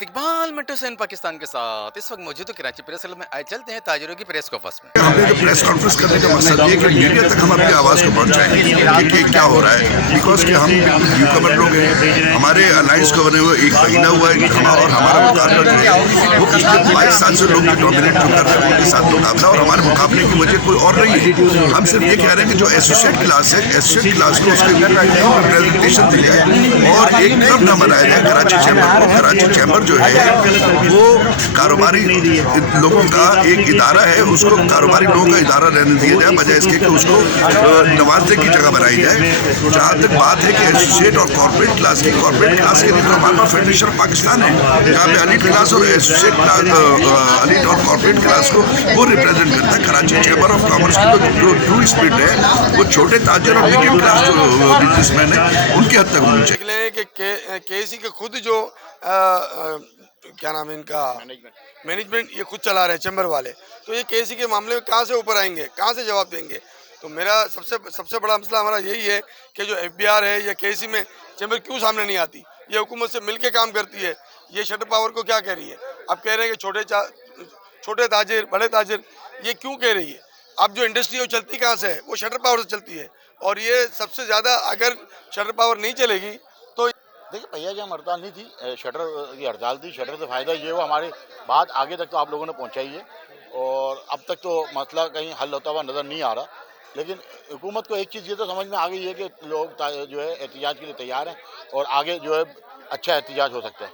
With Iqbal मिट्टू सेन पाकिस्तान के साथ इस वक्त मौजूद हूं कराची प्रेस क्लब में। आए चलते हैं ताजिरों की प्रेस कॉन्फ्रेंस में। हमने जो प्रेस कॉन्फ्रेंस करने का मकसद ये कि मीडिया तक हम अपनी आवाज़ को पहुंचाएं कि क्या हो रहा है, बिकॉज कि हम न्यूकमर लोग हैं। हमारे अलायंस को बने हुए एक महीना हुआ है और हमारा मुकाबला जो है वो पिछले 22 साल से लोग डोमिनेट जो कर रहे हैं उनके साथ मुकाबला, और हमारे मुकाबले की वजह कोई और नहीं है। हम सिर्फ ये कह रहे हैं कि जो एसोसिएट क्लास है, एसोसिएट क्लास को उसके रिप्रेजेंटेशन दी जाए और एक क्लब न बनाया जाए कराची चैम्बर को। कराची चैम्बर जो है वो कारोबारी लोगों का एक इदारा है, उसको कारोबारी लोगों का इदारा रहने दिया जाए बजाय इसके कि उसको नवाजने की जगह बनाई जाए। जहाँ तक बात है कि एसोसिएट और कॉर्पोरेट क्लास की, कॉर्पोरेट क्लास के लिए तो हमारे पास फेडरेशन ऑफ पाकिस्तान है, जहाँ पे अलीट क्लास और एसोसिएट अलीट और कॉर्पोरेट क्लास को वो रिप्रेजेंट करता है। कराची चैम्बर ऑफ कॉमर्स की तो जो ट्रू स्पिरिट है वो छोटे ताजर और मीडियम क्लास जो बिजनेसमैन है उनके हद तक होनी चाहिए। केसी के खुद जो क्या नाम है इनका मैनेजमेंट ये खुद चला रहे हैं चैम्बर वाले, तो ये केसी के मामले में कहाँ से ऊपर आएंगे, कहाँ से जवाब देंगे? तो मेरा सबसे बड़ा मसला हमारा यही है कि जो एफबीआर है या केसी में चैम्बर क्यों सामने नहीं आती? ये हुकूमत से मिलके काम करती है, ये शटर पावर को क्या कह रही है? अब कह रहे हैं कि छोटे ताजिर बड़े ताजिर, ये क्यों कह रही है? अब जो इंडस्ट्री है वो चलती कहाँ से है? वो शटर पावर से चलती है, और ये सबसे ज़्यादा अगर शटर पावर नहीं चलेगी तो देखिए भैया की हम हड़ताल नहीं थी, शटर की हड़ताल थी। शटर से फ़ायदा ये हुआ हमारी बात आगे तक तो आप लोगों ने पहुंचाई है, और अब तक तो मसला कहीं हल होता हुआ नज़र नहीं आ रहा। लेकिन हुकूमत को एक चीज़ ये तो समझ में आ गई है कि लोग जो है एहतिजाज के लिए तैयार हैं, और आगे जो है अच्छा एहतिजाज हो सकता है।